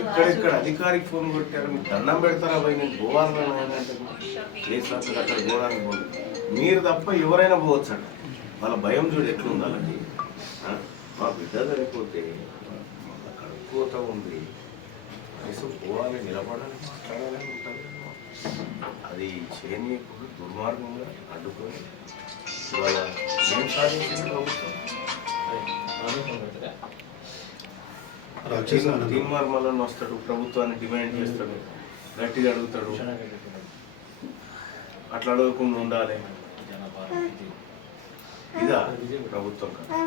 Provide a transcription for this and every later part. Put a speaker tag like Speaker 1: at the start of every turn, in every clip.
Speaker 1: ఎక్కడెక్కడ అధికారికి ఫోన్ కొట్టారు? మీకు దండం పెడతారా పోయి? నేను పోవాలని అంటే లేదు సార్ అక్కడ పోవడానికి పోదు మీరు తప్ప ఎవరైనా పోవచ్చు అక్కడ వాళ్ళ భయం చూడు ఎట్లుంది వాళ్ళకి మా బిడ్డ సరిపోతే అక్కడ కడుక్కోత ఉంది. కనీసం పోవాలి నిలబడాలి మాట్లాడాలని ఉంటుంది అది చేయనీయకుండా దుర్మార్గంగా అడ్డుకొని ఇవాళ ఏం సాధించింది ప్రభుత్వం? తీర్మార్మలను వస్తాడు ప్రభుత్వాన్ని డిమాండ్ చేస్తాడు గట్టిగా అడుగుతాడు. అట్లా అడగకుండా ఉండాలి. ఇదా ప్రభుత్వం కదా.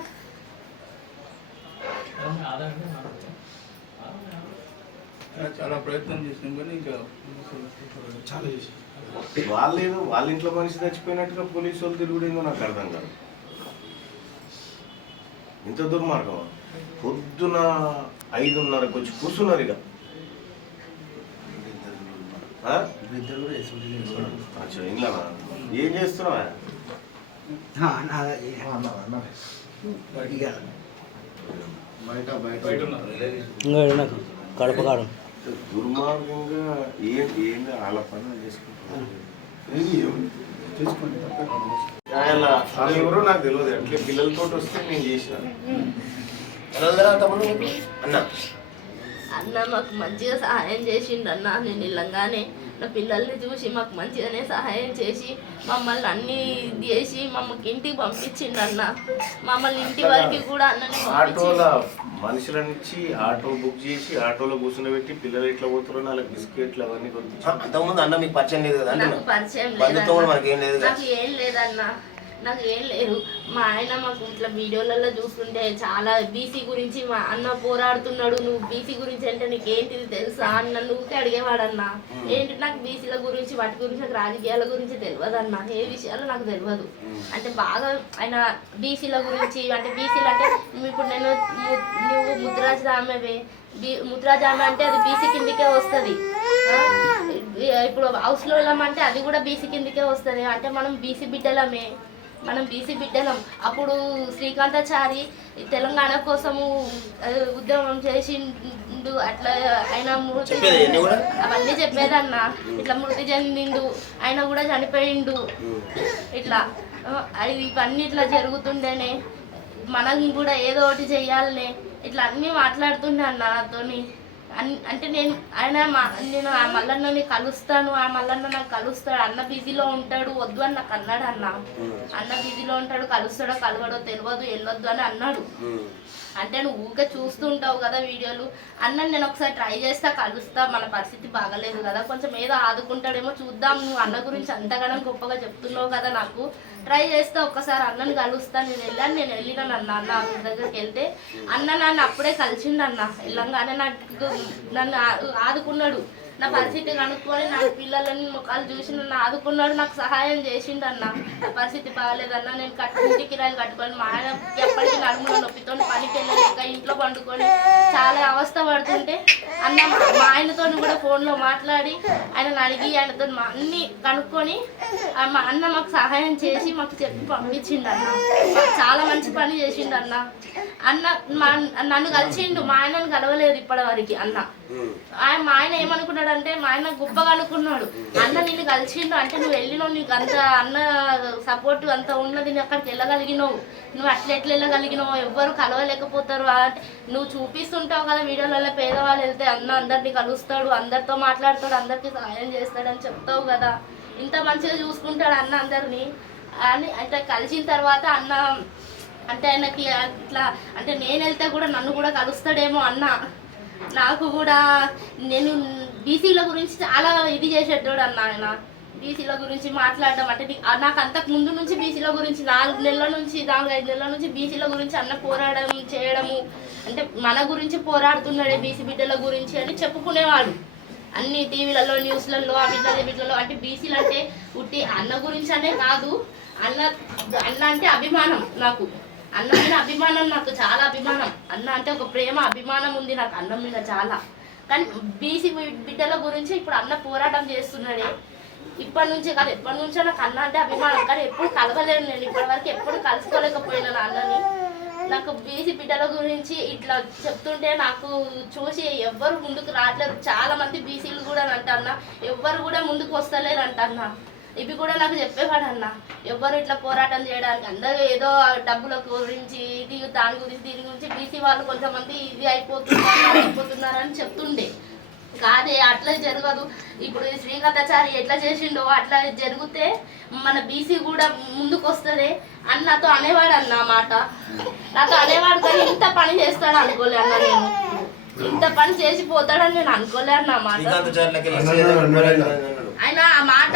Speaker 2: చాలా ప్రయత్నం చేసినాం కానీ ఇంకా చాలా చేసి
Speaker 1: వాళ్ళేదో వాళ్ళ ఇంట్లో మనిషి చచ్చిపోయినట్టుగా పోలీసు వాళ్ళు తిరుగుడేందో నాకు అర్థం కాదు. ఇంత దుర్మార్గం పొద్దున ఐదున్నరకు వచ్చి కూర్చున్నారు ఇక. ఇంట్లోనా ఏం చేస్తున్నావా?
Speaker 3: కడప కాడం.
Speaker 1: దుర్మార్గంగా ఏంటి ఏంటి వాళ్ళ పని చేసుకుంటున్నారు?
Speaker 2: చేసుకోండి
Speaker 1: ఎవరో నాకు తెలియదు. అట్లే పిల్లలతో వస్తే నేను చేసిన.
Speaker 4: అన్న. అన్న మాకు మంచిగా సహాయం చేసిండు అన్న. నేను ఇల్లంగానే నా పిల్లల్ని చూసి మాకు మంచిగానే సహాయం చేసి మమ్మల్ని అన్ని ఇది చేసి మమ్మల్ని ఇంటికి పంపించిండు అన్న. మమ్మల్ని ఇంటి వరకు కూడా అన్ననే
Speaker 1: ఆటోల
Speaker 4: పంపించిండు.
Speaker 1: మనుషులనిచ్చి ఆటో బుక్ చేసి ఆటోలో కూర్చుని పిల్లలు ఎట్లా పోతారో వాళ్ళకి బిస్కెట్లు అవన్నీ
Speaker 5: అంతకుముందు అన్న మీకు పరిచయం లేదు కదా
Speaker 4: పరిచయం
Speaker 5: లేదు కదా?
Speaker 4: నాకు ఏం లేదన్న. నాకు ఏం లేరు మా ఆయన మాకు ఇట్లా వీడియోలలో చూస్తుంటే చాలా బీసీ గురించి మా అన్న పోరాడుతున్నాడు. నువ్వు బీసీ గురించి అంటే నీకు ఏంటిది తెలుసా అన్న? నువ్వుకే అడిగేవాడన్న. ఏంటి నాకు బీసీల గురించి వాటి గురించి నాకు రాజకీయాల గురించి తెలియదు అన్న ఏ విషయాలు నాకు తెలియదు. అంటే బాగా ఆయన బీసీల గురించి అంటే బీసీలు అంటే ఇప్పుడు నేను నువ్వు ముద్రాజ్ రామవే బీ ముద్రాజ్ రామ అంటే అది బీసీ కిందికే వస్తుంది. ఇప్పుడు హౌస్లో అంటే అది కూడా బీసీ కిందకే వస్తుంది. అంటే మనం బీసీ బిడ్డలమే. మనం బీసీ బిడ్డలం. అప్పుడు శ్రీకాంతాచారి తెలంగాణ కోసము ఉద్యమం చేసిండు. అట్లా ఆయన మృతి? అవన్నీ చెప్పేదన్న. ఇట్లా మృతి చెందిండు. ఆయన కూడా చనిపోయిండు. ఇట్లా. ఇవన్నీ ఇట్లా జరుగుతుండేనే. మనం కూడా ఏదో ఒకటి చెయ్యాలనే ఇట్లా అన్నీ మాట్లాడుతుండే అన్న నాతోని. అంటే నేను ఆయన మా నేను ఆ మల్లన్నని కలుస్తాను ఆ మల్లన్న నాకు కలుస్తాడు అన్న బిజీలో ఉంటాడు వద్దు అని నాకు అన్నాడు అన్న. అన్న బిజీలో ఉంటాడు కలుస్తాడో కలవడో తెలియదు వెళ్ళొద్దు అని అన్నాడు. అంటే నువ్వు చూస్తూ చూస్తుంటావు కదా వీడియోలు. అన్న నేను ఒకసారి ట్రై చేస్తా కలుస్తా మన పరిస్థితి బాగలేదు కదా. కొంచెం ఏదో ఆదుకుంటాడేమో చూద్దాం. నువ్వు అన్న గురించి అంతగానం గొప్పగా చెప్తున్నావు కదా నాకు. ట్రై చేస్తే ఒక్కసారి అన్నని కలుస్తా. నేను వెళ్ళాను నేను వెళ్ళినాను అన్న అన్న అన్న దగ్గరికి వెళ్తే అన్న నన్ను అప్పుడే కలిసిండు అన్న. వెళ్ళంగానే నాకు నన్ను ఆదుకున్నాడు. నా పరిస్థితి కనుక్కొని నా పిల్లలని ముఖాలు చూసి నన్ను ఆదుకున్నాడు నాకు సహాయం చేసిండు అన్న నా పరిస్థితి బాగాలేదన్న. నేను కట్టు కిరాయిలు కట్టుకొని మా ఆయన ఎప్పటికీ నడుములో నొప్పితో పనికి వెళ్ళలేక ఇంట్లో పండుకొని చాలా అవస్థ పడుతుంటే అన్న మా ఆయనతో కూడా ఫోన్లో మాట్లాడి ఆయనను అడిగి ఆయనతో మా అన్ని కనుక్కొని మా అన్న మాకు సహాయం చేసి మాకు చెప్పి పంపించిండు అన్న చాలా మంచి పని చేసిండు అన్న అన్న మా నన్ను కలిసిండు. మా ఆయనను కలవలేదు ఇప్పటి వరకు అన్న. ఆయన మా ఆయన అంటే మా ఆయన గొప్పగా అనుకున్నాడు. అన్న నిన్ను కలిసిండు అంటే నువ్వు వెళ్ళినావు నీకు అంత అన్న సపోర్ట్ అంత ఉన్నది నువ్వు అక్కడికి వెళ్ళగలిగినావు. నువ్వు అట్లా ఎట్లా వెళ్ళగలిగినావు? ఎవ్వరు కలవలేకపోతారు. అంటే నువ్వు చూపిస్తుంటావు కదా వీడియోలలో పేదవాళ్ళు వెళ్తే అన్న అందరినీ కలుస్తాడు అందరితో మాట్లాడతాడు అందరికీ సహాయం చేస్తాడని చెప్తావు కదా. ఇంత మంచిగా చూసుకుంటాడు అన్న అందరినీ. అని అంటే కలిసిన తర్వాత అన్న అంటే ఆయనకి ఇట్లా అంటే నేను వెళ్తే కూడా నన్ను కూడా కలుస్తాడేమో అన్న. నాకు కూడా నేను బీసీల గురించి చాలా ఇది చేసేటోడు అన్న ఆయన. బీసీల గురించి మాట్లాడడం అంటే నాకు అంతకు ముందు నుంచి బీసీల గురించి నాలుగు నెలల నుంచి నాలుగు ఐదు నెలల నుంచి బీసీల గురించి అన్న పోరాడడం చేయడము. అంటే మన గురించి పోరాడుతున్నాడే బీసీ బిడ్డల గురించి అని చెప్పుకునేవాడు. అన్ని టీవీలలో న్యూస్లలో ఆ బిడ్డల అంటే బీసీలు అంటే ఉట్టి అన్న గురించి అనే కాదు. అన్న అన్న అంటే అభిమానం నాకు. అన్న మీద అభిమానం నాకు చాలా అభిమానం. అన్న అంటే ఒక ప్రేమ అభిమానం ఉంది నాకు అన్నం మీద చాలా. కానీ బీసీ బిడ్డల గురించి ఇప్పుడు అన్న పోరాటం చేస్తున్నాడే. ఇప్పటి నుంచి కాదు ఎప్పటి నుంచో నాకు అన్న అంటే అభిమానం. కానీ ఎప్పుడు కలవలేను నేను. ఇప్పటి వరకు ఎప్పుడు కలుసుకోలేకపోయినాను అన్నని. నాకు బీసీ బిడ్డల గురించి ఇట్లా చెప్తుంటే నాకు చూసి ఎవ్వరు ముందుకు రావట్లేదు. చాలా మంది బీసీలు కూడా అంటన్నా ఎవ్వరు కూడా ముందుకు వస్తలేరు అంటన్నా. ఇవి కూడా నాకు చెప్పేవాడు అన్న ఎవ్వరు ఇట్లా పోరాటం చేయడానికి అందరూ ఏదో డబ్బుల గురించి ఇది దాని గురించి దీని గురించి బీసీ వాళ్ళు కొంతమంది ఇది అయిపోతున్నారు అయిపోతున్నారు అని చెప్తుండే. కాదే అట్లా జరగదు. ఇప్పుడు ఈ శ్రీకాంతాచారి ఎట్లా చేసిండో అట్లా జరిగితే మన బీసీ కూడా ముందుకు వస్తుంది అని నాతో అనేవాడు అన్న మాట. నాతో అనేవాడు కానీ ఇంత పని చేస్తాడు అనుకోలే అన్న నేను. ఇంత పని చేసి పోతాడని నేను అనుకోలే అన్న ఆ మాట.
Speaker 5: శ్రీకాంత్ చార్లకి వెళ్ళి
Speaker 3: అన్నాడు,
Speaker 5: సీఎం
Speaker 3: అన్నాడు,
Speaker 5: అన్నాడు.
Speaker 4: ఆయన ఆ మాట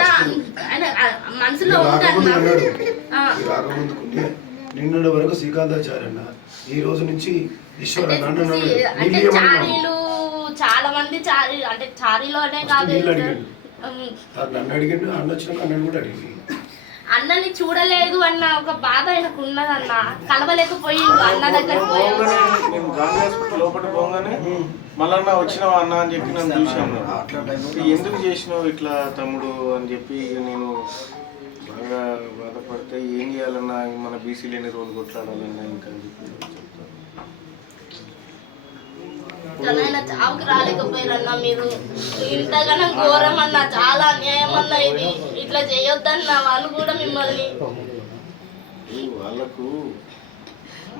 Speaker 4: ఆయన మనసులో అన్న
Speaker 3: నిన్నటి వరకు శ్రీకాంతాచార్యన్న ఈ రోజు నుంచి ఈశ్వర
Speaker 4: అంటే. చారీలు చాలా మంది చారీ అంటే చారీలోనే కాదు
Speaker 3: నన్ను అడిగిండు అన్న వచ్చినాక అన్నను కూడా అడిగింది
Speaker 4: అన్నని చూడలేదు అన్న ఒక బాధ ఆయనకు ఉన్నదన్న. కలవలేకపోయిండు అన్న దగ్గర
Speaker 1: పోగానే నేను గాంధీ హాస్పిటల్ లోపల పోగానే మళ్ళా వచ్చినావా అన్న అని చెప్పి నన్ను చూసాను ఎందుకు చేసినావు ఇట్లా తమ్ముడు? అని చెప్పి నేను బాగా బాధపడితే ఏం చేయాలన్నా? మన బీసీలు ఎన్ని రోజులు కొట్లాడాలన్నా ఇంకా? అని చెప్పి.
Speaker 4: చావుకి రాలేకపోయారన్న మీరు ఇంతగానో ఘోరం అన్న చాలా అన్యాయం అన్న ఇది ఇట్లా చేయొద్దన్న వాళ్ళు కూడా మిమ్మల్ని
Speaker 1: ఈ వాళ్ళకు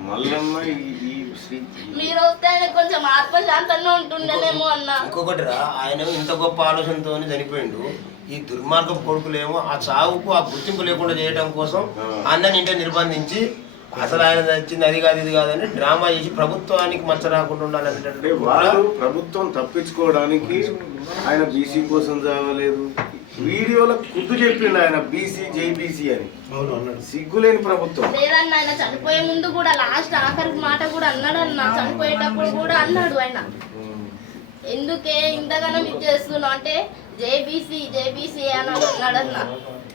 Speaker 1: మల్లన్న ఈ ఈ శ్రీ
Speaker 4: మీరు వస్తే ఆయన కొంచెం ఆత్మశాంతంగా ఉంటుండేనేమో అన్న.
Speaker 5: ఇంకొకటి రా ఆయన ఇంత గొప్ప ఆలోచనతో చనిపోయిండు. ఈ దుర్మార్గం కొడుకులేమో ఆ చావుకు ఆ గుర్తింపు లేకుండా చేయడం కోసం అన్నని ఇంట నిర్బంధించి అసలు ఆయన వచ్చింది అది కాదు ఇది కాదని డ్రామా చేసి ప్రభుత్వానికి మచ్చ రాకుండా ఉండాలనేటటువంటి
Speaker 1: వాళ్ళు ప్రభుత్వం తప్పించుకోవడానికి ఆయన బీసీ కోసం చావలేదు. వీడియోలో కుద్దు చెప్పిండు ఆయన బీసీ జైబీసీ అని.
Speaker 3: అవును అన్నాడు.
Speaker 1: సిగ్గులేని ప్రభుత్వం.
Speaker 4: లేదన్న ఆయన చనిపోయే ముందు కూడా లాస్ట్ ఆఖరి మాట కూడా అన్నాడు అన్న చనిపోయేటప్పుడు కూడా అన్నాడు ఆయన. ఎందుకే ఇంతగానో ఇది చేస్తున్నావు? అంటే జేబీసీ జేబీసీ అని అన్నాడు అన్న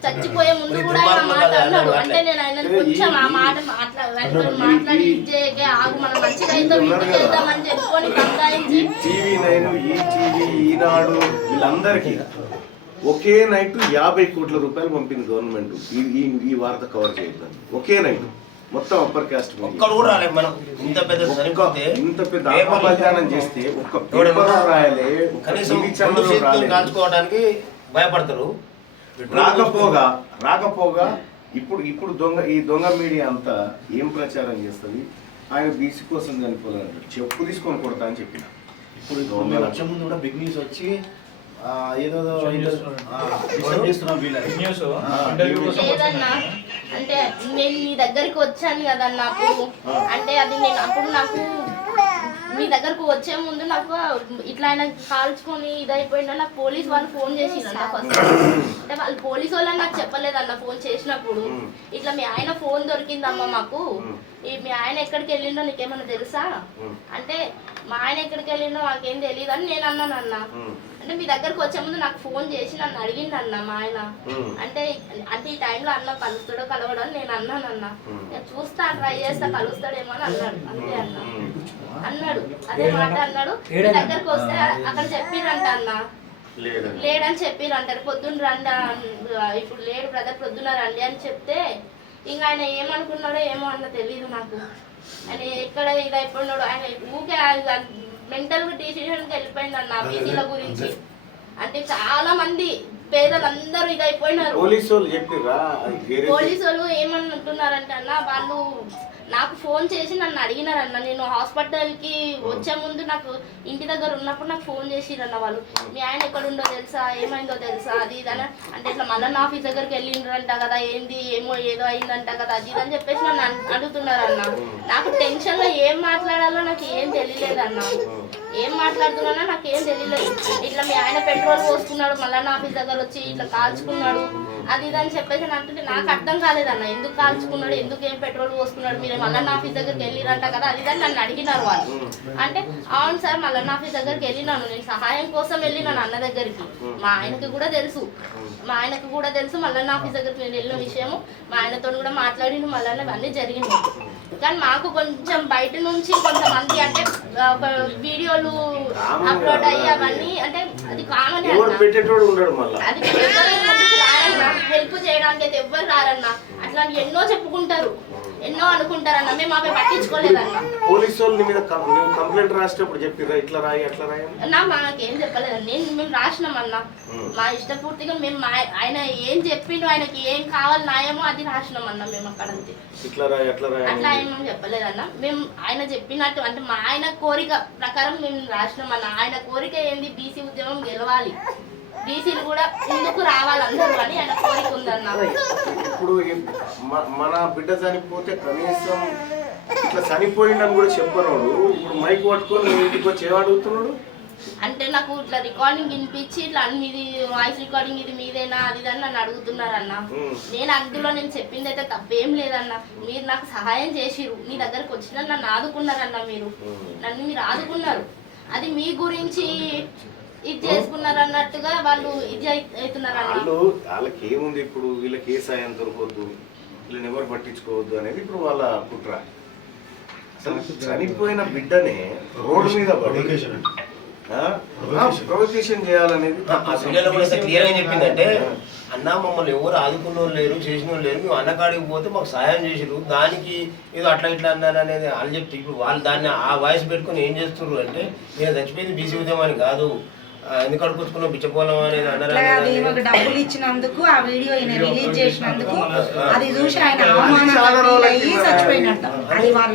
Speaker 4: చచ్చిపోయే ముందు కూడా ఆయన మాట అన్నాడు. అంటే నేను ఆయన కొంచెం ఆ మాట మాట్లా ఆయనతో మాట్లాడి ఇచ్చేకే ఆగు మనం మంచిగా అయితే ఇంటికి వెళ్దామని చెప్పుకొని సంతాయించి
Speaker 1: TV nine E TV Eenadu వీళ్ళందరికీ ఒకే నైట్ యాభై కోట్ల రూపాయలు పంపింది గవర్నమెంట్. ఈ ఈ వార్త కవర్ చేయడం ఒకే నైట్. మొత్తం అప్పర్ కాస్ట్
Speaker 5: ఒక్కడు కూడా రాలేదు మనం ఇంత పెద్ద చనిపోతే
Speaker 1: ఇంత పెద్ద ఆత్మబలిదానం చేస్తే ఒక్క పేపర్ రాయలే
Speaker 5: కనీసం. కాల్చుకోవడానికి భయపడతారు.
Speaker 1: రాకపోగా రాకపోగా ఇప్పుడు ఇప్పుడు దొంగ ఈ దొంగ మీడియా అంతా ఏం ప్రచారం చేస్తుంది? ఆయన బీసీ కోసం చనిపోలేదు చెప్పు తీసుకొని కొడతా అని చెప్పిన.
Speaker 6: ఇప్పుడు మేము వచ్చే ముందు కూడా బిగ్ న్యూస్ వచ్చి ఆ, ఏదో చేస్తున్నాం
Speaker 2: న్యూస్
Speaker 4: అంటే నేను మీ దగ్గరికి వచ్చాను కదన్నా అప్పుడు అంటే అది నేను అప్పుడు నాకు మీ దగ్గరకు వచ్చే ముందు నాకు ఇట్లా ఆయన కాల్చుకొని ఇదైపోయిందా నాకు పోలీస్ వాళ్ళు ఫోన్ చేసిరన్న ఫస్ట్ అంటే వాళ్ళు పోలీస్ వాళ్ళు నాకు చెప్పలేదన్న ఫోన్ చేసినప్పుడు. ఇట్లా మీ ఆయన ఫోన్ దొరికిందమ్మా మాకు. ఈ మీ ఆయన ఎక్కడికి వెళ్ళిండో నీకేమన్నా తెలుసా? అంటే మా ఆయన ఎక్కడికి వెళ్ళిండో మాకేం తెలియదు అని నేను అన్నాను అన్న. అంటే మీ దగ్గరకు వచ్చే ముందు నాకు ఫోన్ చేసి నన్ను అడిగిండు అన్న మా ఆయన. అంటే అంటే ఈ టైంలో అన్న కలుస్తాడో కలవడో అని నేను అన్నాను అన్న. నేను చూస్తా ట్రై చేస్తా కలుస్తాడేమో అని అన్నాడు. అంతే అన్న. అన్నాడు. అదే మాట అన్నాడు. మీ దగ్గరకు వస్తే అక్కడ చెప్పిరంట అన్న. లేడని చెప్పిరంటారు పొద్దున్న రండి ఇప్పుడు లేడు బ్రదర్ పొద్దున్న రండి అని చెప్తే ఇంకా ఆయన ఏమనుకున్నాడో ఏమో అన్న తెలియదు నాకు ఆయన ఎక్కడ ఇది అయిపోయినాడు ఆయన ఊకే మెంటల్ డిసిషన్కి వెళ్ళిపోయింది అన్న బీసీల గురించి. అంటే చాలా మంది పేదలందరూ ఇది అయిపోయినారు
Speaker 1: పోలీసు వాళ్ళు
Speaker 4: పోలీసు వాళ్ళు ఏమంటున్నారంటే అన్న వాళ్ళు నాకు ఫోన్ చేసి నన్ను అడిగినారన్న. నేను హాస్పిటల్కి వచ్చే ముందు నాకు ఇంటి దగ్గర ఉన్నప్పుడు నాకు ఫోన్ చేసిరన్న వాళ్ళు. మీ ఆయన ఎక్కడ ఉందో తెలుసా? ఏమైందో తెలుసా? అది ఇది అని. అంటే ఇట్లా మళ్ళీ ఆఫీస్ దగ్గరికి వెళ్ళిండ్రంట కదా ఏంది ఏమో ఏదో అయిందంట కదా అది ఇది అని చెప్పేసి నన్ను అడుగుతున్నారన్న. నాకు టెన్షన్లో ఏం మాట్లాడాలో నాకు ఏం తెలియలేదన్న. ఏం మాట్లాడుతున్నానో నాకు ఏం తెలియలేదు ఇట్లా మీ ఆయన పెట్రోల్ పోసుకున్నాడు మళ్ళీ ఆఫీస్ దగ్గర వచ్చి ఇట్లా కాల్చుకున్నాడు. అది ఇది అని చెప్పేసి అని అంటుంటే నాకు అర్థం కాలేదన్న. ఎందుకు కాల్చుకున్నాడు ఎందుకు ఏం పెట్రోల్ పోసుకున్నాడు మీరు మల్లన్న ఆఫీస్ దగ్గరికి వెళ్ళిరంట కదా అది ఇది నన్ను అడిగినారు వాళ్ళు. అంటే అవును సార్ మల్లన్న ఆఫీస్ దగ్గరికి వెళ్ళినాను. నేను సహాయం కోసం వెళ్ళినాను అన్న దగ్గరికి. మా ఆయనకి కూడా తెలుసు. మా ఆయనకు కూడా తెలుసు మల్లన్న ఆఫీస్ దగ్గరికి నేను వెళ్ళిన విషయము. మా ఆయనతో కూడా మాట్లాడిన మళ్ళీ అవన్నీ జరిగింది. కానీ మాకు కొంచెం బయట నుంచి కొంతమంది అంటే వీడియోలు అప్లోడ్ అయ్యి అవన్నీ అంటే అది కామన్ అది ఎవరు హెల్ప్ చేయడానికి అయితే ఎవ్వరు రారన్నా? అట్లా ఎన్నో చెప్పుకుంటారు. ఎన్నో అనుకుంటారన్న మేము అవి పట్టించుకోలేదన్న.
Speaker 1: పోలీసు వాళ్ళు నీ మీద కం- నువ్వు కంప్లైంట్ రాసేటప్పుడు చెప్పిర్రా ఇట్లా రాయి అట్లా రాయి అని?
Speaker 4: నా మాకేం చెప్పలేదు నేను మేము రాసినాం అన్న
Speaker 1: ఉం.
Speaker 4: మా ఇష్టపూర్తిగా మేము మా- ఆయన ఏం చెప్పిండు ఆయనకి ఏం కావాలి న్యాయమో అది రాసినాం అన్న మేము అక్కడ అంతే
Speaker 1: ఇట్లా రాయి అట్లా రాయి
Speaker 4: అట్లా
Speaker 1: అని
Speaker 4: చెప్పలేదన్న. మేము ఆయన చెప్పినట్టు అంటే మా ఆయన కోరిక ప్రకారం మేము రాసినాం అన్న ఆయన కోరిక ఏంది? బీసీ ఉద్యమం గెలవాలి. బీసీలు కూడా ముందుకు రావాలి అందరూ అని ఆయన కోరిక ఉందన్న.
Speaker 1: ఇప్పుడు మన బిడ్డ చనిపోతే కనీసం ఇట్లా చనిపోయిండని కూడా చెప్పనోడు. ఇప్పుడు మైక్ పట్టుకొని ఇంటికి వచ్చి ఏమడుగుతున్నాడు
Speaker 4: అంటే నాకు ఇట్లా రికార్డింగ్ వినిపించి ఇట్లా అన్ని ఇది వాయిస్ రికార్డింగ్ ఇది మీదేనా అది అని నన్ను అడుగుతున్నారన్న. నేను అందులో నేను చెప్పింది అయితే తప్పేం లేదన్న. మీరు నాకు సహాయం చేసిరు మీ దగ్గరకు వచ్చిన నన్ను ఆదుకున్నారన్న మీరు. నన్ను మీరు ఆదుకున్నారు. అది మీ గురించి ఇది చేసుకున్నారు అన్నట్టుగా వాళ్ళు ఇది అవుతున్నారన్న
Speaker 1: వాళ్ళు వాళ్ళకి ఏముంది ఇప్పుడు? వీళ్ళకి ఏ సాయం దొరకవద్దు? వీళ్ళని ఎవరు పట్టించుకోవద్దు అనేది ఇప్పుడు వాళ్ళ కుట్ర. అసలు చనిపోయిన బిడ్డనే రోడ్డు మీద పడి
Speaker 3: ప్రొవకేషన్
Speaker 1: చేయాలనేది
Speaker 5: ఆ? ఆ వీడియోలో కూడా ఎంత క్లియర్గా చెప్పిందంటే అన్న మమ్మల్ని ఎవరు ఆదుకున్న వాళ్ళు లేరు చేసిన వాళ్ళు లేరు మేము అన్నకాడికి పోతే మాకు సహాయం చేసిరు దానికి ఏదో అట్లా ఇట్లా అన్నారు అనేది వాళ్ళు చెప్తే ఇప్పుడు వాళ్ళు దాన్ని ఆ వాయిస్ పెట్టుకొని ఏం చేస్తున్నారు అంటే నేను చచ్చిపోయింది బీసీ ఉద్యమాన్ని కాదు ఎందుకు బిచ్చపోలం అనేది అన్నారు
Speaker 7: డబ్బులు ఇచ్చినందుకు ఆ వీడియో రిలీజ్ చేసినందుకు అది చూసి ఆయన చచ్చిపోయినట్ట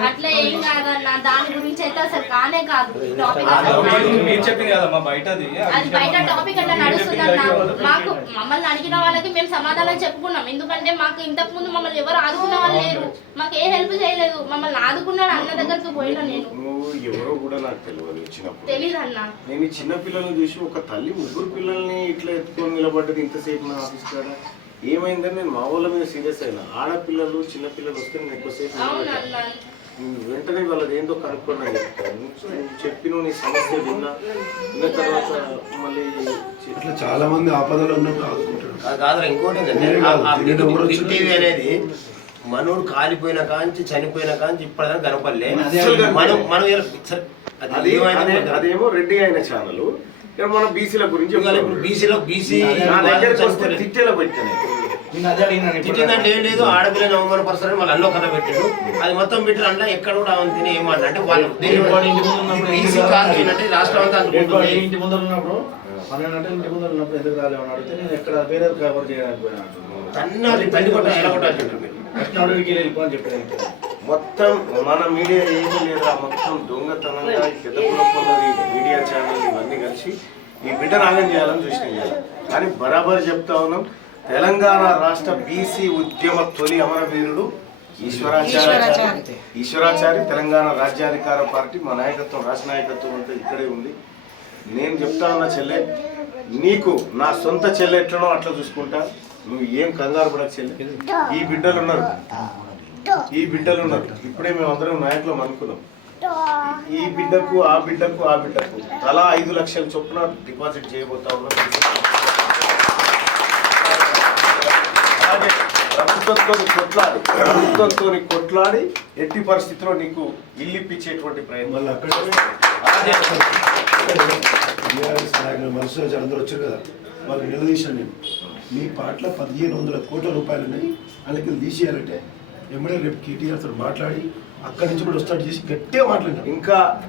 Speaker 4: అట్లా ఏం కాదన్న దాని గురించి అయితే అసలు కానే కాదు.
Speaker 2: మీరు- చెప్పింది
Speaker 4: అది బయట. టాపిక్ అట్లా నడుస్తుందన్న మాకు మమ్మల్ని అడిగిన వాళ్ళకి మేము సమాధానం చెప్పుకున్నాం. ఎందుకంటే మాకు ఇంతకు ముందు మమ్మల్ని ఎవరు ఆదుకున్న వాళ్ళు లేరు. మాకు ఏ హెల్ప్ చేయలేదు. మమ్మల్ని ఆదుకున్నాడు అన్న దగ్గరకు పోయినా నేను.
Speaker 1: నువ్వు ఎవరో కూడా నాకు తెలియదు.
Speaker 4: అన్న
Speaker 1: నేను చిన్న పిల్లల్ని చూసి ఒక తల్లి ముగ్గురు పిల్లల్ని ఇట్లా ఎత్తుకొని నిలబడ్డది ఇంతసేపు నా ఆఫీస్ కాడ? ఏమైందని నేను మా వాళ్ళ మీద సీరియస్ అయినా. ఆడపిల్లలు చిన్న పిల్లలు వస్తే నేను ఎక్కువసేపు వెంటనే వాళ్ళది ఏందో కనుక్కున్నా చెప్తాను చెప్పిన నీ సమస్య విన్నా. విన్న తర్వాత మళ్ళీ
Speaker 3: ఇట్లా చాలా మంది ఆపదలో ఉన్నప్పుడు
Speaker 5: ఇంకోటి ఏంటంటే
Speaker 3: కాదు,
Speaker 5: టీవీ అనేది మనోడు కాలిపోయిన కాంచి చనిపోయిన కాంచి ఇప్పటిదాకా కనపడలే. మనం మనం
Speaker 1: అదేమో రెడ్డి అయిన ఛానల్. మన బీసీల గురించి
Speaker 5: ఇప్పుడు. బీసీలో బీసీ
Speaker 1: తిట్టేలా పెట్టాను.
Speaker 5: తిట్టిందంటే ఏం లేదు ఆడపిల్లని అవమానపరచారని వాళ్ళు అల్లో కథ పెట్టాడు. అది మొత్తం పెట్టారు అంటే ఎక్కడ కూడా ఆమె తిని ఏమన్నా అంటే వాళ్ళు బీసీ
Speaker 6: రాలేదు?
Speaker 5: ఏంటంటే రాష్ట్రం అంతా అందుకుంటుంది.
Speaker 6: ఇంటి ముందర ఉన్నప్పుడు పన్నెండు అంటే ఇంటి ముందర ఉన్నప్పుడు ఎందుకు రాలేమని అడిగితే నేను ఎక్కడ వేరే కవర్ చేయడానికి పోయినా
Speaker 5: తన్నాలి తండ్రి కొట్ట ఎలా కొట్టాలి
Speaker 6: చెప్పాను
Speaker 1: మొత్తం మన మీడియా ఏమీ లేదా మొత్తం దొంగతనంగా ఈ పెద్ద కులపల్లది మీడియా ఛానల్ ఇవన్నీ కలిసి ఈ బిడ్డ నాగం చేయాలని చూసిన కానీ బరాబర్ చెప్తా ఉన్నాం తెలంగాణ రాష్ట్ర బీసీ ఉద్యమ తొలి అమరవీరుడు ఈశ్వరాచార్య
Speaker 7: ఈశ్వరాచారి.
Speaker 1: ఈశ్వరాచారి తెలంగాణ రాజ్యాధికార పార్టీ మా నాయకత్వం రాష్ట్ర నాయకత్వం అంతా ఇక్కడే ఉంది. నేను చెప్తా ఉన్నా చెల్లె నీకు నా సొంత చెల్లె ఎట్లనో అట్లా చూసుకుంటా. నువ్వు ఏం కంగారు పడక చెల్లె. ఈ బిడ్డలు ఉన్నారు. ఈ బిడ్డలు ఉన్నారు. ఇప్పుడే మేము అందరం నాయకులం అనుకున్నాం. ఈ బిడ్డకు ఆ బిడ్డకు ఆ బిడ్డకు. తలా ఐదు లక్షల చొప్పున డిపాజిట్ చేయబోతా ఉన్నాం. అలాగే ప్రభుత్వంతో కొట్లాడి ప్రభుత్వంతో కొట్లాడి ఎట్టి పరిస్థితిలో నీకు ఇల్లు ఇప్పించేటువంటి ప్రయత్నం.
Speaker 3: మనసులో అందరూ వచ్చారు కదా. వాళ్ళు నిలదీశాను నేను. మీ పాటలో పదిహేను వందల కోట్ల రూపాయలు ఉన్నాయి వాళ్ళకి వెళ్ళి తీసేయాలంటే ఎమ్మెల్యే రేపు కేటీఆర్తో మాట్లాడి అక్కడి నుంచి కూడా స్టార్ట్ చేసి గట్టిగా మాట్లాడినాం
Speaker 1: ఇంకా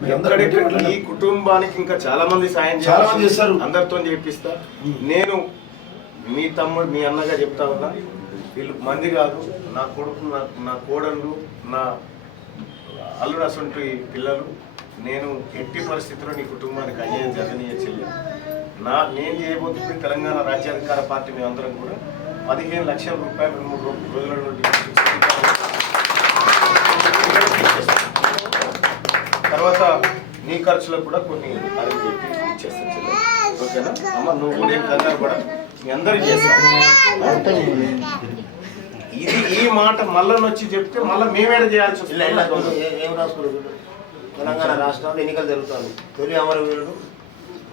Speaker 1: ఈ కుటుంబానికి ఇంకా చాలా మంది సాయం
Speaker 3: చాలా మంది చేస్తారు.
Speaker 1: అందరితో చేపిస్తా నేను మీ తమ్ముడు మీ అన్నగా చెప్తా ఉన్నా. వీళ్ళు మంది కాదు. నా కొడుకు నా నా కోడళ్ళు నా అల్లుడు అసంటి పిల్లలు. నేను ఎట్టి పరిస్థితుల్లో నీ కుటుంబానికి అన్యాయం జరగనీయ చెల్లి. నా నేను చేయబోతుంది తెలంగాణ రాజ్యాధికార పార్టీ మేమందరం కూడా. పదిహేను లక్షల రూపాయలు రెండు మూడు రో- రోజులలో ఖర్చులకు కూడా కొన్ని ఇచ్చేస్తాను చెల్లి. ఓకేనా? అమ్మ నువ్వు కూడా కంగారు మీ చేస్తాను ఇది ఈ మాట మళ్ళీ వచ్చి చెప్తే మళ్ళీ మేమేడ చేయాల్సి వస్తుంది?
Speaker 5: ఏ- తెలంగాణ రాష్ట్రంలో ఎన్నికలు జరుగుతాయి. తొలి అమరవీరుడు.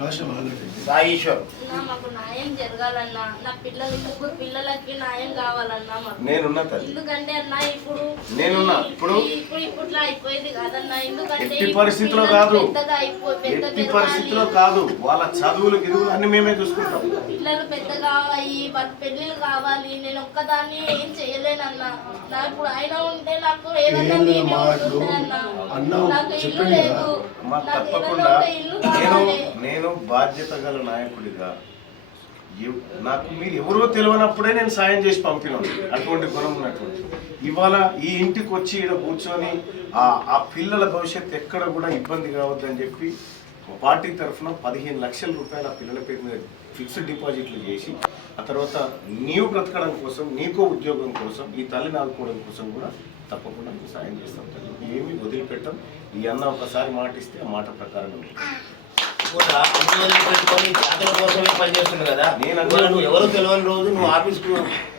Speaker 3: రాష్ట్రం ఆల్రెడీ
Speaker 5: సాయి ఈశ్వర్.
Speaker 4: మాకు న్యాయం జరగాలన్నా నా పిల్లలు ముగ్గురు పిల్లలకి న్యాయం కావాలన్నా మాకు.
Speaker 1: నేనున్నా తల్లి.
Speaker 4: ఎందుకంటే అన్న ఇప్పుడు
Speaker 1: నేనున్నా. ఇప్పుడు-
Speaker 4: ఈ- ఇప్పుడు ఇప్పట్లో అయిపోయింది కాదన్న. ఎందుకంటే
Speaker 1: ఎట్టి పరిస్థితిలో
Speaker 4: పిల్లలు
Speaker 1: కాదు.
Speaker 4: పెద్దగా అయిపోయి పెద్ద
Speaker 1: ఎట్టి. పరిస్థితిలో కాదు. వాళ్ళ చదువులు గిదువులు అన్ని మేమే చూసుకుంటాం.
Speaker 4: పిల్లలు పెద్దగా అయ్యి వాళ్ళ పెళ్ళిళ్ళు కావాలి. నేను ఒక్కదాన్ని ఏం చేయలేనన్నా. నా ఇప్పుడు ఆయన ఉంటే నాకు ఏదన్నా నేనే నాకు ఇల్లు. లేదు.
Speaker 1: అమ్మా
Speaker 4: నాకు ఏదన్నా
Speaker 1: తప్పకుండా
Speaker 4: ఒక ఇల్లు
Speaker 1: నేను
Speaker 4: కావాలి
Speaker 1: నేను బాధ్యత గల నాయకుడిగా నాకు మీరు ఎవరో తెలియనప్పుడే నేను సాయం చేసి పంపినాను అటువంటి గుణం ఉన్నటువంటి. ఇవాళ ఈ ఇంటికి వచ్చి ఇక్కడ కూర్చొని ఆ పిల్లల భవిష్యత్తు ఎక్కడ కూడా ఇబ్బంది కావద్దని చెప్పి పార్టీ తరఫున పదిహేను లక్షల రూపాయల పిల్లల పేరు మీద ఫిక్స్డ్ డిపాజిట్లు చేసి ఆ తర్వాత నీవు బ్రతకడం కోసం నీకో ఉద్యోగం కోసం ఈ తల్లిని ఆదుకోవడం కోసం కూడా తప్పకుండా సాయం చేస్తాం తల్లి ఏమి వదిలిపెట్టం ఈ అన్న ఒకసారి మాట ఇస్తే ఆ మాట ప్రకారం ఉంటుంది.
Speaker 5: కూడా అన్ని వదిలి పెట్టుకొని జాతర కోసమే పనిచేస్తుంది కదా. ఇవాళ నువ్వు ఎవరు తెలియని రోజు నువ్వు ఆఫీస్కు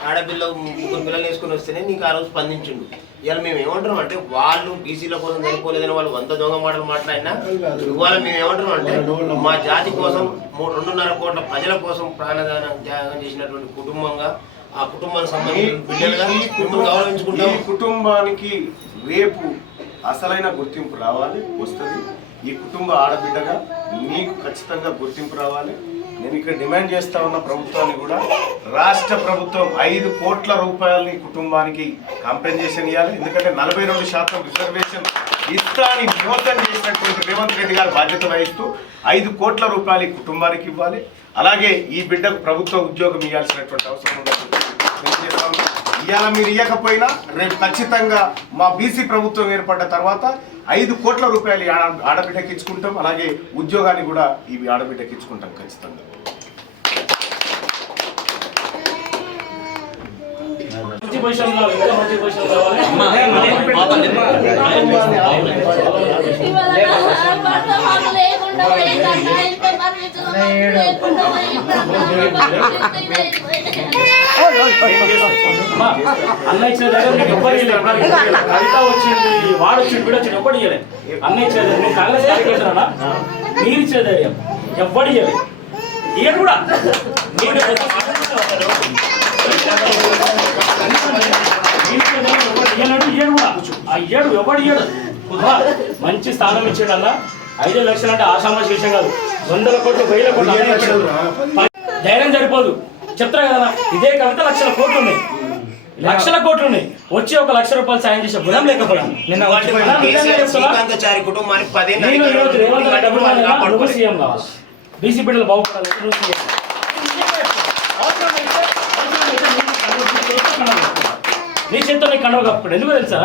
Speaker 5: ఆడపిల్ల ముగ్గురు పిల్లలు వేసుకొని వస్తేనే నీకు ఆ రోజు స్పందించిండు. ఇవాళ మేము ఏమంటున్నాం అంటే వాళ్ళు బీసీల కోసం చనిపోలేదని వాళ్ళు వంద దొంగ మాటలు మాట్లాడినా ఇవాళ మేము ఏమంటున్నాం అంటే మా జాతి కోసం మూడు రెండున్నర కోట్ల ప్రజల కోసం ప్రాణదానం త్యాగం చేసినటువంటి కుటుంబంగా ఆ కుటుంబానికి సంబంధించిన
Speaker 1: కుటుంబానికి రేపు అసలైన గుర్తింపు రావాలి వస్తుంది. ఈ కుటుంబ ఆడబిడ్డగా నీకు ఖచ్చితంగా గుర్తింపు రావాలి. నేను ఇక్కడ డిమాండ్ చేస్తా ఉన్న ప్రభుత్వాన్ని కూడా రాష్ట్ర ప్రభుత్వం ఐదు కోట్ల రూపాయలని కుటుంబానికి కాంపెన్సేషన్ ఇవ్వాలి ఎందుకంటే నలభై రెండు శాతం రిజర్వేషన్ ఇస్తా అని మోసం చేసినటువంటి రేవంత్ రెడ్డి గారు బాధ్యత వహిస్తూ ఐదు కోట్ల రూపాయలు కుటుంబానికి ఇవ్వాలి. అలాగే ఈ బిడ్డకు ప్రభుత్వ ఉద్యోగం ఇవ్వాల్సినటువంటి అవసరం ఉన్నటువంటి ఇవాళ మీరు ఇవ్వకపోయినా రేపు ఖచ్చితంగా మా బీసీ ప్రభుత్వం ఏర్పడ్డ తర్వాత ఐదు కోట్ల రూపాయలు ఆడ- ఆడబిడ్డకి ఇచ్చుకుంటాం అలాగే ఉద్యోగాన్ని కూడా ఇవి ఆడబిడ్డకి ఇచ్చుకుంటాం ఖచ్చితంగా
Speaker 8: మంచి అన్న ఇచ్చిన దగ్గర నీకు ఎవ్వరు ఇవ్వలేదు. కవిత వచ్చింది వాడు వచ్చింది కూడా వచ్చింది ఎవ్వడు ఇవ్వలేదు అన్న ఇచ్చిన దగ్గర నేను కాంగ్రెస్ కార్యకర్తనా మీరు ఇచ్చిన ధైర్యం ఎవ్వడు ఇవ్వలేదు ఈయన కూడా నేను ఇయ్యలేడు, ఇయ్యడు కూడా ఆ ఇయ్యడు ఎవడు ఇయ్యడు మంచి స్థానం ఇచ్చాడు అన్న ఐదు లక్షలు అంటే ఆశామా విషయం కాదు వందల కోట్లు వేల కోట్లు. ధైర్యం సరిపోదు చెప్తారా కదా ఇదే కవిత లక్షల కోట్లు ఉన్నాయి. లక్షల కోట్లు ఉన్నాయి. వచ్చి ఒక లక్ష రూపాయలు సాయం చేసే గుణం లేకపోయినా. నిన్న నేను. సీఎం కావాలి బీసీ బిడ్డలు బాగుపడాలి. నువ్వు సీఎం. నీ చేతితో నీకు కండువ కప్పుకోండి ఎందుకు తెలుసా?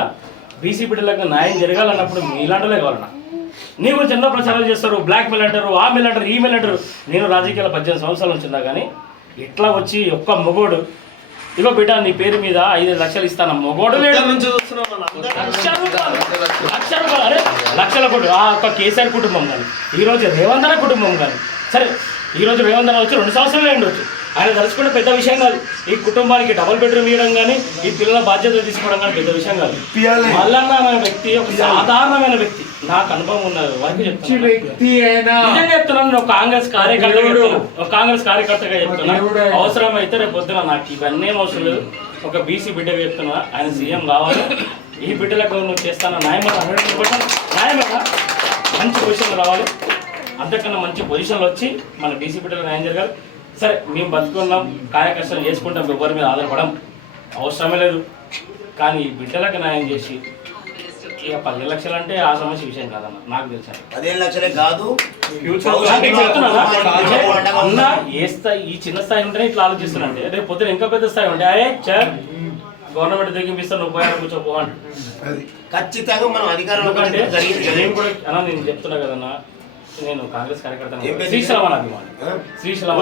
Speaker 8: బీసీ బిడ్డలకు న్యాయం జరగాలన్నప్పుడు మీలాంటిలే కావాలన్నా. నీ గురించి ఎన్నో ప్రచారాలు చేస్తారు. బ్లాక్ మెయిల్ అంటారు ఆ మెయిల్ అంటారు ఈ మెయిల్ అంటారు. నేను రాజకీయాల పద్దెనిమిది సంవత్సరాల నుంచి ఉన్నా కానీ ఇట్లా వచ్చి ఒక్క మొగోడు ఇగో బిడ్డ నీ పేరు మీద ఐదు లక్షలు ఇస్తాను? మొగోడు లేడు. లక్ష రూపాయలు లక్ష రూపాయలు. అరే లక్షల కుటుంబం. ఆ ఒక్క కేసీఆర్ కుటుంబం కానీ ఈ రోజు రేవంత్ అన్న కుటుంబం కానీ సరే ఈ రోజు రేవంత్ అన్న వచ్చి రెండు సంవత్సరాలే ఉండొచ్చు. ఆయన తలుచుకుంటే పెద్ద విషయం కాదు. ఈ కుటుంబానికి డబుల్ బెడ్రూమ్ ఇవ్వడం కానీ ఈ పిల్లల బాధ్యత తీసుకోవడం కానీ పెద్ద విషయం కాదు. మల్లన్న అనే వ్యక్తి ఒక సాధారణమైన వ్యక్తి. నాకు అనుభవం ఉన్నది వారికి చెప్తున్నాను నేను ఒక కాంగ్రెస్ కార్యకర్తగా. ఒక కాంగ్రెస్ కార్యకర్తగా చెప్తున్నా. అవసరం అయితే రేపు పొద్దున నాకు ఇవన్నీ అవసరం లేదు. ఒక బీసీ బిడ్డగా చెప్తున్నా ఆయన సీఎం కావాలి. ఈ బిడ్డలకు నువ్వు చేస్తాను న్యాయమైన హండ్రెడ్ పర్సెంట్ న్యాయమైన మంచి పొజిషన్ రావాలి. అంతకన్నా మంచి పొజిషన్లో వచ్చి మన బీసీ బిడ్డలకు న్యాయం జరగాలి. సరే మేము బతుకున్నాం కార్యకర్తలు చేసుకుంటాం ఎవరి మీద ఆధారపడం అవసరమే లేదు. కానీ బిడ్డలకు న్యాయం చేసి ఇక పది లక్షలు అంటే ఆ సమస్య విషయం కాదన్న నాకు తెలుసు
Speaker 5: పదిహేను లక్షలే కాదు.
Speaker 8: అన్న ఏ స్థాయి ఈ చిన్న స్థాయి ఉంటేనే ఇట్లా ఆలోచిస్తున్నాంటే రేపు పొద్దున ఇంకా పెద్ద స్థాయి ఉంటే అయ్యే సార్ గవర్నమెంట్ తెగింపిస్తాను నువ్వు పోయాను కూర్చో పో అంటాడు.
Speaker 3: అది
Speaker 5: ఖచ్చితంగా మనం అధికారంలో జరిగింది.
Speaker 8: నేను కూడా అన్న నేను చెప్తున్నా కదన్నా నేను కాంగ్రెస్ కార్యకర్త? శ్రీశైలం అభిమాని. శ్రీశైలం.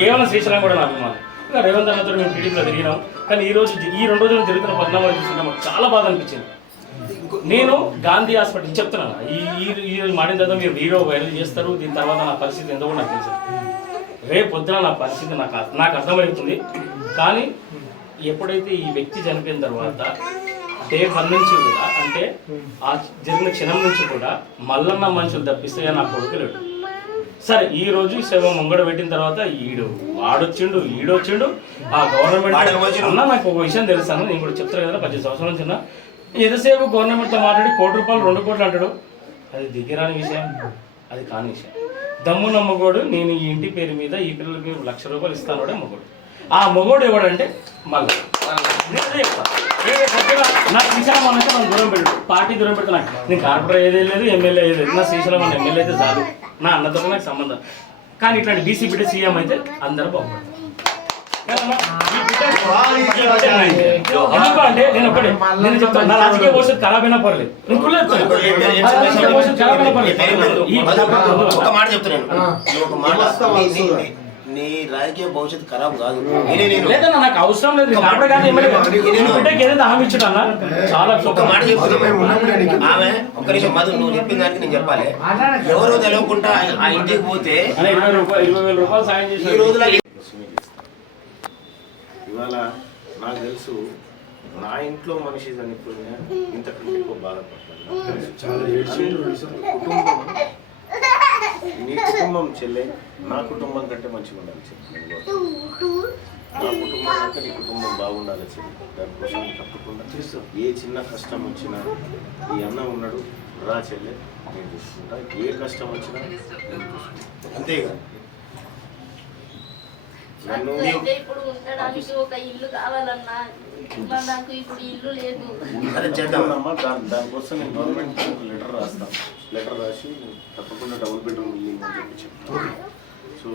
Speaker 8: కేవలం శ్రీశైలం కూడా నా అభిమానం. ఇంకా రేవంత్ అన్నతో మేము టీడీపీలో తిరిగినాం. కానీ ఈ రోజు ఈ రెండు రోజులు తిరుగుతున్న పరిణామాలు చూస్తుంటే మాకు చాలా బాధ అనిపించింది. నేను గాంధీ హాస్పిటల్ చెప్తున్నాను. ఈ ఈ రోజు మాడిన తర్వాత మీరు వీడియో వైరల్ చేస్తారు. దీని తర్వాత నా పరిస్థితి ఎంతో కూడా నాకు తెలుసు. రేపు పొద్దున నా పరిస్థితి నాకు నాకు అర్థమవుతుంది. కానీ ఎప్పుడైతే ఈ వ్యక్తి చనిపోయిన తర్వాత డే వన్ నుంచి కూడా అంటే ఆ జరిగిన క్షణం నుంచి కూడా మల్లన్న మనుషులు తప్పిస్తే నా కొడుకు లేడు. సరే ఈ రోజు ఈ సేవ ముంగడ పెట్టిన తర్వాత ఈడు వాడొచ్చిండు ఈడొచ్చిండు ఆ గవర్నమెంట్. అన్న నాకు ఒక విషయం తెలుసాను నేను కూడా చెప్తాను కదా పద్దెనిమిది సంవత్సరాల నుంచి ఉన్నా. ఎంతసేపు గవర్నమెంట్తో మాట్లాడి కోటి రూపాయలు రెండు కోట్లు అంటాడు? అది దిగిరాని విషయం అది కాని విషయం. దమ్ము నమ్మగోడు నేను ఈ ఇంటి పేరు మీద ఈ పిల్లలకి లక్ష రూపాయలు ఇస్తాను మగోడు. ఆ మగోడు ఎవడంటే మళ్ళీ నేను అదే చెప్తా. ఏ సత్యంగా నా శ్రీశైలం అంటే మనం దూరం పెట్టు. పార్టీ దూరం పెడతా నాకు నేను కార్పొరేట్ ఏదే లేదు ఎమ్మెల్యే ఏది లేదు. నా శ్రీశైలం అన్న ఎమ్మెల్యే అయితే చాలు. నా అన్నతో నాకు సంబంధం. కానీ ఇట్లాంటి బీసీ బిడ్డ సీఎం అయితే అందరూ బాగుపడతారు. కదమ్మా? ఈ బిడ్డ- ఈ బిడ్డ నాయకే. ఎందుకు అంటే నేను ఒకటే నేను చెప్తాను నా రాజకీయ భవిష్యత్తు ఖరాబ్ అయినా పర్లేదు. నేను ఖరాబ్ అయినా పర్లేదు.
Speaker 5: ఒక మాట చెప్తున్నాను. నువ్వు ఒక మాట నీ- రాజకీయ భవిష్యత్తు ఖరాబ్ కాదు. నేనే నేను.
Speaker 8: లేదన్నా నాకు అవసరం లేదు. నేను కానీ బిడ్డకి హామీ అన్న చాలా
Speaker 5: ఒక మాట ఆమె ఒక్క నిమిషం మధు నువ్వు చెప్పిన దానికి నేను చెప్పాలి. ఎవరో తెలియకుండా ఆ ఇంటికి పోతే
Speaker 8: అనే ఇరవై రూపాయలు ఇరవై వేల రూపాయలు సాయం
Speaker 5: ఈ రోజుల
Speaker 1: ఇవాళ నాకు తెలుసు నా ఇంట్లో మనిషి చనిపోయినా ఇంతకంటే ఎక్కువ బాధపడతాను. కుటుంబం. నీ కుటుంబం చెల్లె నా కుటుంబం కంటే మంచిగా ఉండాలి చెల్లి. నా కుటుంబం కంటే నీ కుటుంబం బాగుండాలి చెల్లి. దానికోసం నేను తప్పకుండా ఏ చిన్న కష్టం వచ్చినా ఈ అన్న ఉన్నాడు రా చెల్లె నేను చూసుకుంటా. ఏ కష్టం వచ్చినా నేను చూసుకుంటా.
Speaker 5: అంతేగా?
Speaker 1: నన్ను
Speaker 4: అయితే ఇప్పుడు ఉండడానికి ఒక ఇల్లు కావాలన్నా నాకు ఇప్పుడు ఇల్లు లేదు.
Speaker 1: దానికోసం నేను గవర్నమెంట్ లెటర్ రాస్తాను లెటర్ రాసి తప్పకుండా డబుల్ బెడ్రూమ్ ఇల్లు అని చెప్పి చెప్తాను సో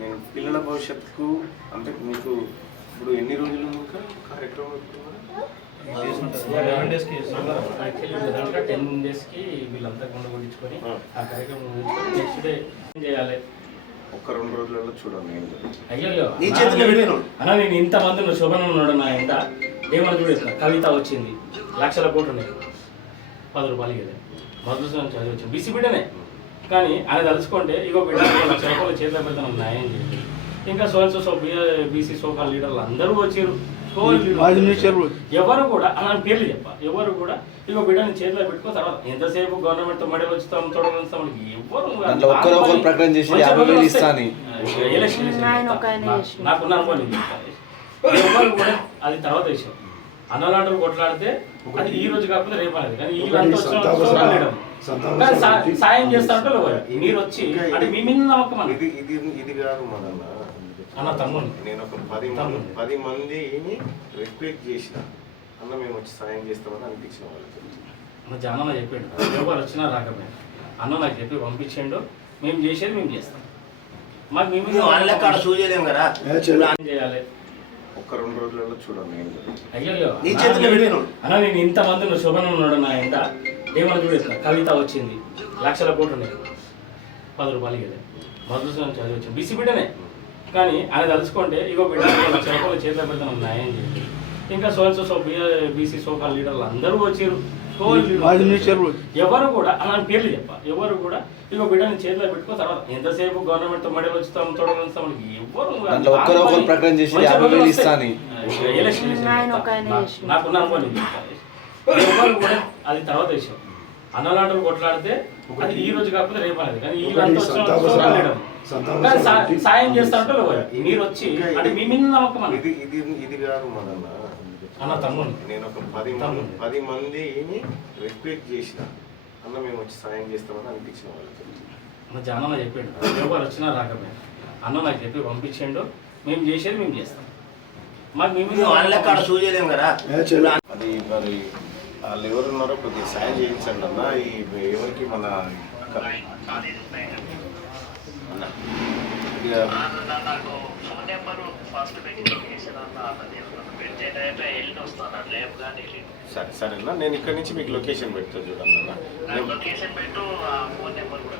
Speaker 1: నేను పిల్లల భవిష్యత్తుకు అంటే మీకు ఇప్పుడు ఎన్ని రోజులు ఇంకా కార్యక్రమం పెట్టుకున్నారు
Speaker 8: టెన్ డేస్కి వీళ్ళంతా గుండ కొట్టించుకొని ఆ కార్యక్రమం నెక్స్ట్ డే ఏం చేయాలి?
Speaker 1: ఒక్క రెండు రోజులలో చూడండి జరుగుతుంది
Speaker 8: అయ్యో
Speaker 5: నీ చేతిలో పెట్టాను.
Speaker 8: అన్న నేను ఇంత మంది శోభన ఉన్నాడు నా ఇంత ఏమని చూడేస్తున్నా కవిత వచ్చింది. లక్షల కోట్లు ఉన్నాయి. పది రూపాయలు కదా మొదటి నుంచి చదివి వచ్చింది. బీసీ బిడ్డనే. కానీ ఆయన తలుచుకుంటే ఇగో బిడ్డ రూపాయలు చేతిలో పెడతాను న్యాయం చేయండి ఇంకా సోల్స్ సో బీసీ సోకాల్ లీడర్లు అందరూ వచ్చారు. ఎవరు కూడా అలాంటి పేర్లు చెప్ప ఎవరు కూడా ఇగో బిడ్డని చేతిలో పెట్టుకో తర్వాత ఎంతసేపు గవర్నమెంట్తో మడి వచ్చుతాం తొడగలుస్తాం ఎవరు
Speaker 6: ప్రకటన చేసి.
Speaker 8: నాకున్న చెప్తాను. ఎవరు కూడా అది తర్వాత విషయం. అన్నలాంటి కొట్లాడితే అది ఈ రోజు కాకపోతే రేపు అనేది. కానీ ఈ
Speaker 3: పెట్టి-
Speaker 8: సాయం చేస్తారంటే ఎవరు? మీరు వచ్చి అంటే మీ మీద నమ్మకం అన్న.
Speaker 1: ఇది ఇది ఇది కాదు మదన్న.
Speaker 8: అన్న తమ్ముడు.
Speaker 1: నేను ఒక పది మంది పది మందిని రిక్వెస్ట్ చేసిన. అన్న మేము వచ్చి సాయం చేస్తామని అనిపించిన వాళ్ళకి.
Speaker 8: అన్న జానన్న చెప్పాడు. ఎవరు వచ్చినా రాకపోయినా. అన్న నాకు చెప్పి పంపించండు. మేము చేసేది మేము చేస్తాం. మాకు మీ మీద
Speaker 5: నువ్వు వాళ్ళ కాడ షూ చేయలేము కదా?
Speaker 8: చేయాలి?
Speaker 1: ఒక్క రెండు రోజులలో చూడండి ఏం జరుగుతుంది.
Speaker 8: అయ్యో
Speaker 5: నీ చేతిలో పెట్టాను.
Speaker 8: అన్న నేను ఇంత మంది శోభన ఉన్నాడు నా ఇంత. ఏమని చూడేస్తున్నా కవిత వచ్చింది. లక్షల కోట్లు ఉన్నాయి. పది రూపాయలు కదా మొదటి నుంచి చదివి వచ్చింది బీసీ బిడ్డనే. కానీ ఆయన తలుచుకుంటే ఇగో బిడ్డ ఇగో లక్ష రూపాయలు చేతిలో పెడతాను న్యాయం చేయండి ఇంకా సోల్స్ సో బీసీ సోకాల్ లీడర్లు అందరూ వచ్చారు. ఎవరు కూడా అలాంటి పేర్లు చెప్ప. ఎవరు కూడా ఇగో బిడ్డని చేతిలో పెట్టుకో తర్వాత ఎంతసేపు గవర్నమెంట్తో మడి వచ్చుతాం తొడగలుస్తాం ఎవరు
Speaker 6: ప్రకటన చేసి.
Speaker 8: నాకున్న. ఎవరు కూడా అది తర్వాత విషయం అన్నలాంటి కొట్లాడితే అది ఈ రోజు కాకపోతే రేపు అనేది కానీ ఈ సాయం చేస్తారంటే ఎవరు? మీరు వచ్చి అంటే మీ మీద నమ్మకం
Speaker 1: ఇది ఇది ఇది కాదు మదన్న.
Speaker 8: అన్న తమ్ముడు.
Speaker 1: నేను ఒక పది మంది పది మందిని రిక్వెస్ట్ చేసిన. అన్న మేము వచ్చి సాయం చేస్తామని అనిపించిన వాళ్ళకి
Speaker 8: అన్న జానన్న చెప్పాడు. ఎవరు వచ్చినా రాకపోయినా. అన్న నాకు చెప్పి పంపించండు. మేము చేసేది మేము చేస్తాం. మాకు మీ మీద
Speaker 5: నువ్వు వాళ్ళ కాడ చేయలేము కదా.
Speaker 1: అది మరి వాళ్ళు ఎవరు ఉన్నారో కొద్దిగా సాయం చేయించండి అన్న. ఈ ఎవరికి మన అన్న.
Speaker 9: నెంబర్ ఫస్ట్ అన్న కానీ
Speaker 1: సరే సరేనా నేను ఇక్కడ నుంచి మీకు లొకేషన్ పెడతా చూడండి అన్న. నేను-
Speaker 9: లొకేషన్ పెట్టు ఆ ఫోన్ నెంబర్ కూడా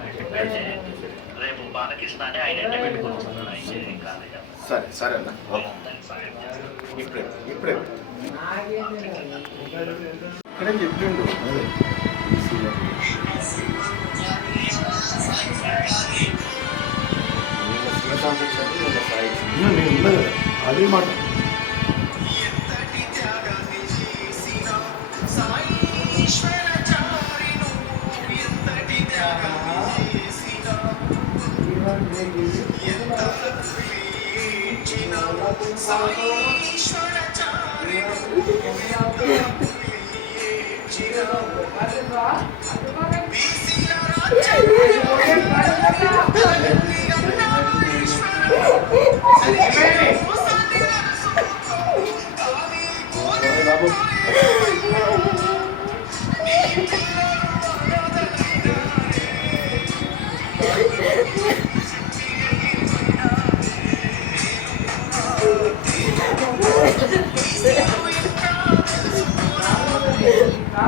Speaker 9: రేపు బాలకృష్ణ అంటే ఐడెంటిటీ పెట్టుకోవచ్చు ఇంజనీరింగ్ కాలేజ్
Speaker 1: సరే సరే అన్న. ఇప్పుడే ఇప్పుడే. ఇక్కడే చెప్పిండు.
Speaker 3: అదే. నేను నేను ఉన్నా కదా అదే మాట
Speaker 10: Thank you.